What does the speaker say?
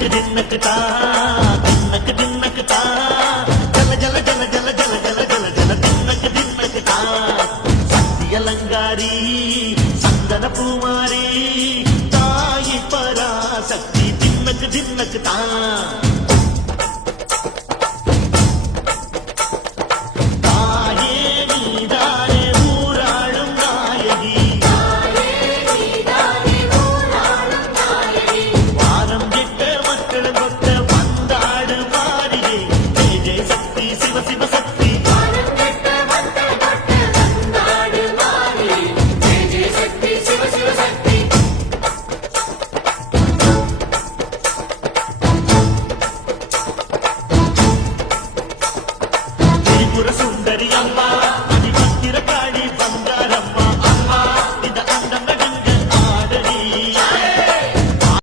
தின்னக்கு தா தின்னக்கு தின்னக்கு தா ஜல ஜல ஜல ஜல ஜல ஜல ஜல ஜல தின்னக்கு தா சக்தியலங்காரி சந்தன பூமாரி தாயி பராசக்தி தின்னக்கு தா